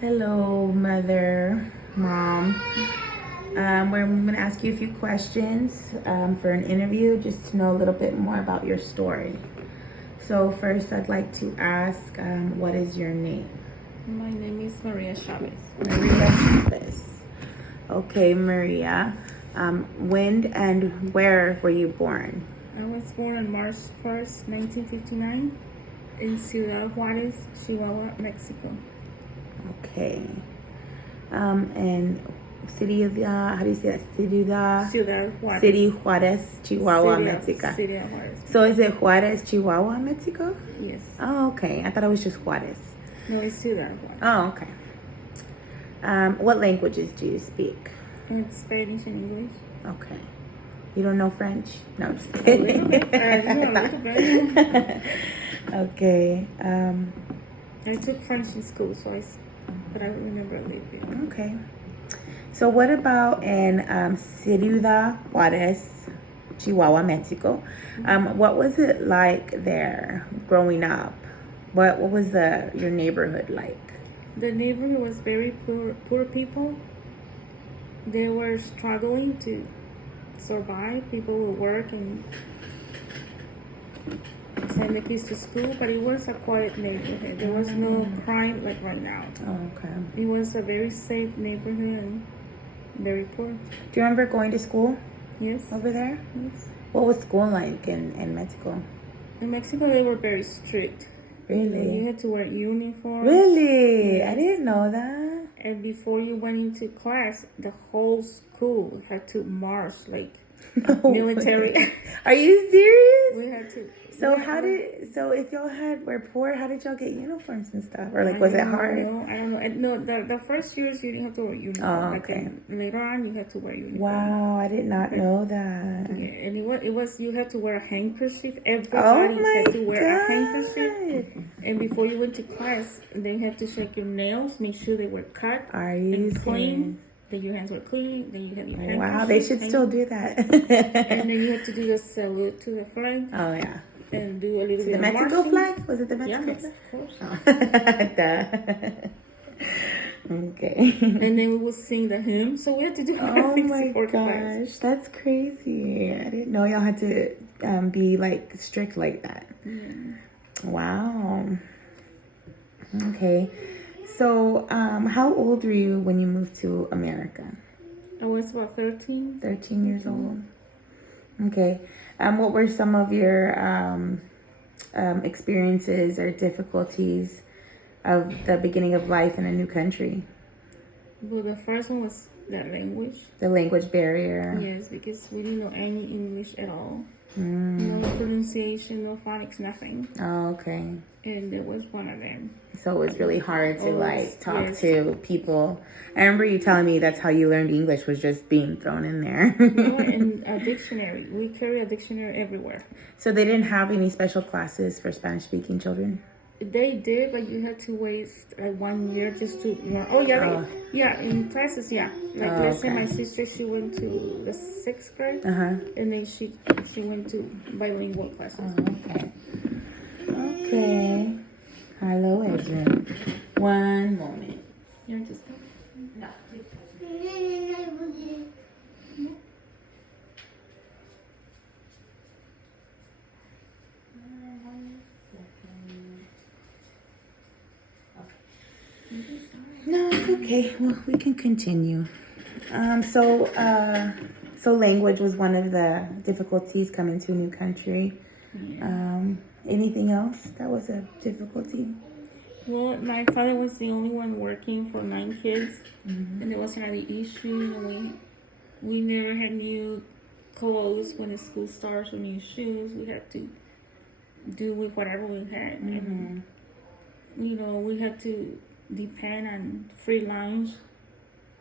Hello, mother, mom. I'm going to ask you a few questions for an interview just to know a little bit more about your story. So, first, I'd like to ask what is your name? My name is Maria Chavez. Maria Chavez. Okay, Maria. When and where were you born? I was born on March 1st, 1959 in Ciudad Juarez, Chihuahua, Mexico. Okay. And city of how do you say that? Ciudad Juarez. City Juarez, Chihuahua, Mexico. City of Juarez. So is it Juarez, Chihuahua, Mexico? Yes. Oh, okay. I thought it was just Juarez. No, it's Ciudad Juarez. Oh, okay. What languages do you speak? It's Spanish and English. Okay. You don't know French? No, just A kidding. little bit. A little bit. Okay. I took French in school, but I remember a little bit. Okay. So what about in Ciudad Juarez, Chihuahua, Mexico? What was it like there growing up? What was your neighborhood like? The neighborhood was very poor people. They were struggling to survive. People would work and send the kids to school, but it was a quiet neighborhood. There was no crime like right now. Oh, okay. It was a very safe neighborhood and very poor. Do you remember going to school Yes. over there? Yes. What was school like in Mexico? In Mexico, they were very strict. Really? You had to wear uniforms. Really? Yes. I didn't know that. And before you went into class, the whole school had to march like No military. way. Are you serious? We had to. So yeah, if y'all were poor, how did y'all get uniforms and stuff? Or like, I was it don't hard? know. I don't know. No, the first years you didn't have to wear uniform. Oh, Like, okay. later on, you had to wear uniform. Wow, I did not know that. Yeah, and it was you had to wear a handkerchief. Oh Everybody my had to wear a handkerchief. god. And before you went to class, they had to check your nails, make sure they were cut Are you and clean. serious? Then your hands were clean. Then you had your handkerchief. Wow, they should still do that. And then you had to do the salute to the flag Oh yeah. and do a little bit The of Mexico marching. flag? Was it the Mexico Yes, flag? of course. Oh. Duh. Okay. And then we would sing the hymn, so we had to do Oh everything my for class. gosh, that's crazy. I didn't know y'all had to be like strict like that. Wow. Okay. So, how old were you when you moved to America? I was about 13. 13 years old. Okay. What were some of your experiences or difficulties of the beginning of life in a new country? Well, the first one was the language. The language barrier. Yes, because we didn't know any English at all. No pronunciation, no phonics, nothing. Oh, okay. And there was one of them. So it was really hard to like talk yes. to people. I remember you telling me that's how you learned English, was just being thrown in there. And a dictionary. We carry a dictionary everywhere. So they didn't have any special classes for Spanish speaking children? They did, but you had to waste like 1 year just to learn. Oh yeah, yeah. In classes, yeah. Like let's say my sister, she went to the 6th grade, and then she went to bilingual classes. Okay. Okay. Hello, Edwin. One moment. You're just no. No, it's okay. Well, we can continue. So language was one of the difficulties coming to a new country. Anything else that was a difficulty? Well, my father was the only one working for 9 kids, and there was another issue. We never had new clothes when the school starts or new shoes. We had to do with whatever we had, and we had to depend on free lunch.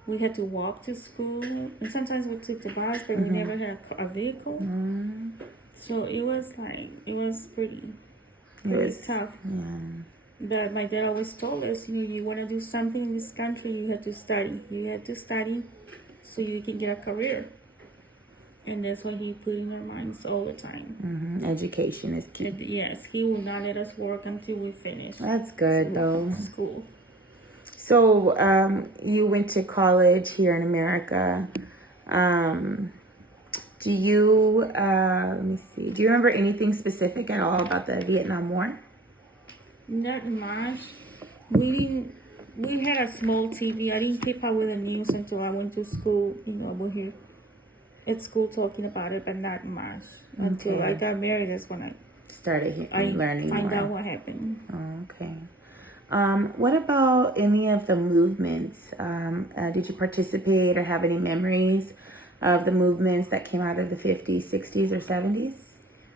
We had to walk to school, and sometimes we took the bus, but we never had a vehicle. So it was pretty tough. That my dad always told us, you want to do something in this country, you have to study. You have to study so you can get a career. And that's what he put in our minds all the time. Education is key. Yes, he will not let us work until we finish. That's good, though. School. So you went to college here in America. Do you let me see? Do you remember anything specific at all about the Vietnam War? Not much. We had a small TV. I didn't keep up with the news until I went to school. We're here at school talking about it, but not much. Until I got married, that's when I started learning find more. out what happened. Oh, okay. What about any of the movements? Did you participate or have any memories of the movements that came out of the 50s, 60s, or 70s?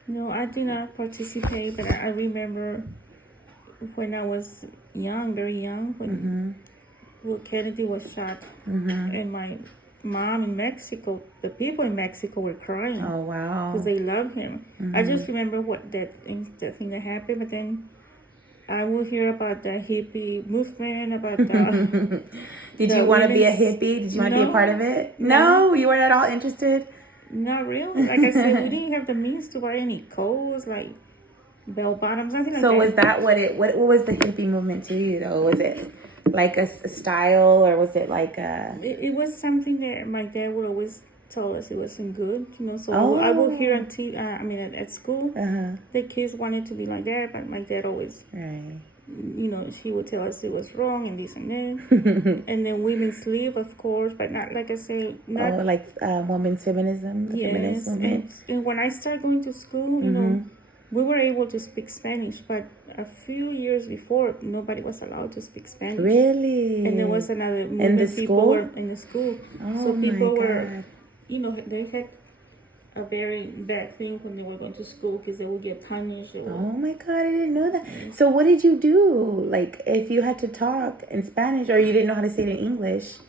No, I did not participate, but I remember when I was young, very young, when Kennedy was shot, and my mom in Mexico, the people in Mexico were crying. Oh, wow. Because they loved him. I just remember that thing that happened, but then I will hear about the hippie movement, about the... Did you want to be a hippie? Did you want to be a part of it? No? You weren't at all interested? Not really. Like I said, we didn't have the means to buy any clothes, like bell bottoms, nothing like that. So was that what was the hippie movement to you, though? Was it like a style, or was it like a... It was something that my dad would always tell us it wasn't good, so I will hear on TV, at school, the kids wanted to be like that, but my dad always, she would tell us it was wrong and this and that. And then women's leave, of course, but not, like I say, not... women's feminism, the feminist movement. And when I started going to school, we were able to speak Spanish, but a few years before, nobody was allowed to speak Spanish. Really? And there was another movement. In the school? In the school. Oh, so people my were, God. They had a very bad thing when they were going to school because they would get punished. Oh my God, I didn't know that. So what did you do? Like, if you had to talk in Spanish or you didn't know how to say it in English?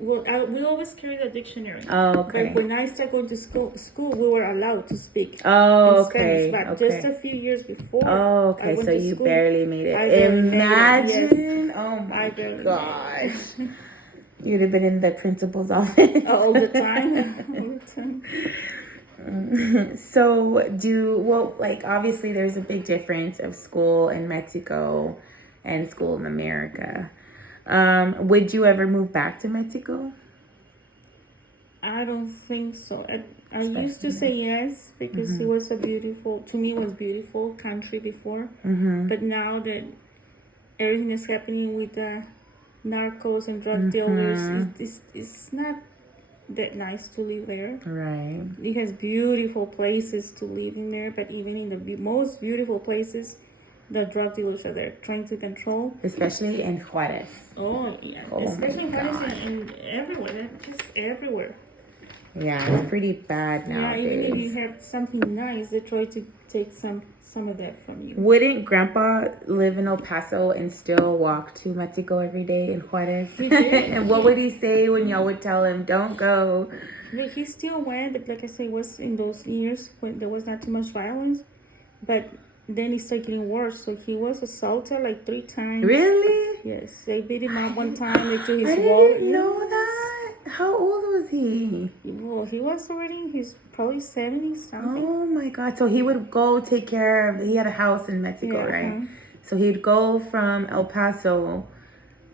Well, we always carried a dictionary. Oh, okay. But when I started going to school, we were allowed to speak in okay. Spanish. But just a few years before. Oh, okay. So you barely made it. Imagine. Yes. Oh my gosh. You'd have been in the principal's office. All the time. All the time. So obviously there's a big difference of school in Mexico and school in America. Would you ever move back to Mexico? I don't think so. I used to say yes because it was to me it was beautiful country before. But now that everything is happening with the narcos and drug dealers, it's not that nice to live there. Right. It has beautiful places to live in there, but even in the most beautiful places, the drug dealers are there trying to control. Especially in Juarez. Oh, yeah. Oh, especially in Juarez and everywhere. Just everywhere. Yeah, it's pretty bad nowadays. Yeah, even if you have something nice, they try to take some of that from you. Wouldn't Grandpa live in El Paso and still walk to Mexico every day in Juarez? He did. And what would he say when y'all would tell him, don't go? But he still went, but like I say, it was in those years when there was not too much violence. But then it started getting worse. So he was assaulted like 3 times. Really? Yes. They beat him up one time. They threw his I wallet. didn't know that. How old was he? Well, he was already, he's probably 70 something. Oh my God. So he would go take care of, he had a house in Mexico, right? So he'd go from El Paso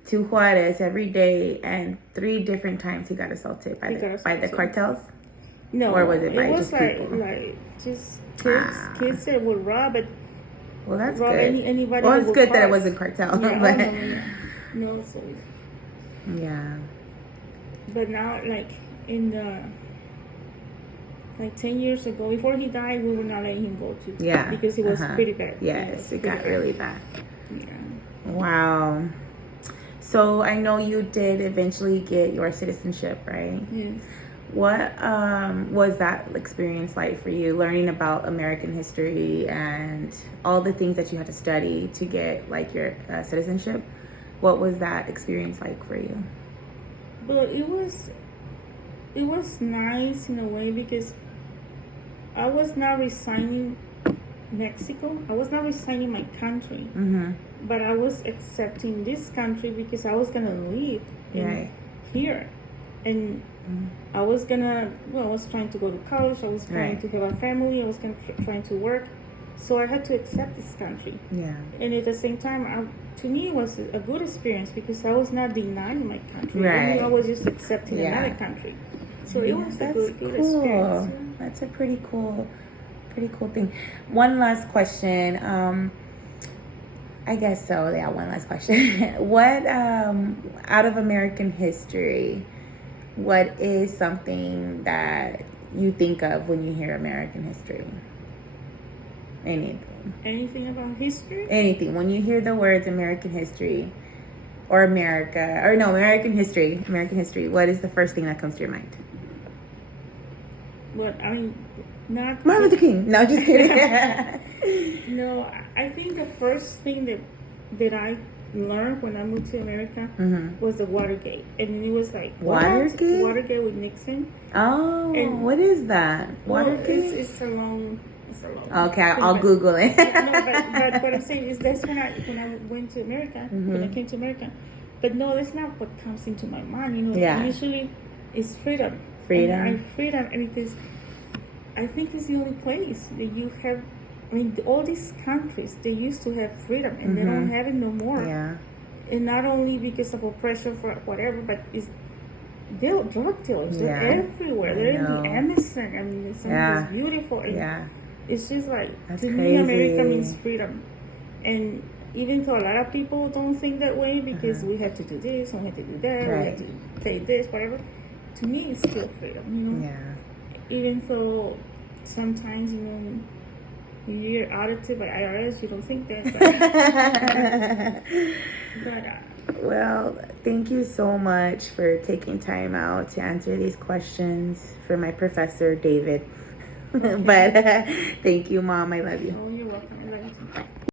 to Juarez every day, and 3 different times he got assaulted by the cartels? No. Or was it by just like, people? Like just kids that would rob it. Well, that's rob good. Anybody well, it's good pass. that it wasn't cartel. Yeah, but... no, so... Yeah. But now, like, in the... Like 10 years ago, before he died, we were not letting him go to. Yeah. Because it was pretty bad. Yes, it got really bad. Yeah. Wow. So I know you did eventually get your citizenship, right? Yes. What was that experience like for you, learning about American history and all the things that you had to study to get like your citizenship? What was that experience like for you? Well, it was nice in a way because I was not resigning Mexico. I was not resigning my country, but I was accepting this country because I was gonna live here, and I was trying to go to college. I was trying to have a family. I was trying to work, so I had to accept this country. Yeah. And at the same time, to me it was a good experience because I was not denying my country. Right. I was just accepting Yeah. another country. So it was a That's good cool. experience. Yeah. That's a pretty cool thing. One last question. I guess so. Yeah, one last question. What out of American history, what is something that you think of when you hear American history? Anything. Anything about history? Anything. When you hear the words American history or American history, what is the first thing that comes to your mind? But I mean, not Martin Luther King. No, just kidding. No, I think the first thing that I learned when I moved to America was the Watergate, and it was like Watergate? Watergate with Nixon. Oh, And- what is that? Watergate? Well, it's a long. Okay, I'll Google it. No, but what I'm saying is that's when I went to America, when I came to America. But no, that's not what comes into my mind. You know, Yeah. usually it's freedom. Freedom. Freedom, and because I think it's the only place that you have. I mean, all these countries, they used to have freedom, and they don't have it no more. Yeah. And not only because of oppression for whatever, but they're drug dealers. They're everywhere. They're in the Amazon. I mean, it's beautiful. And it's just like, That's to crazy. me, America means freedom. And even though a lot of people don't think that way because we have to do this, we have to do that, we have to pay this, whatever. To me, it's still freedom, you know? Yeah. Even though sometimes, you know, you're audited by IRS, you don't think that. But Well, thank you so much for taking time out to answer these questions for my professor, David. But thank you, Mom. I love you.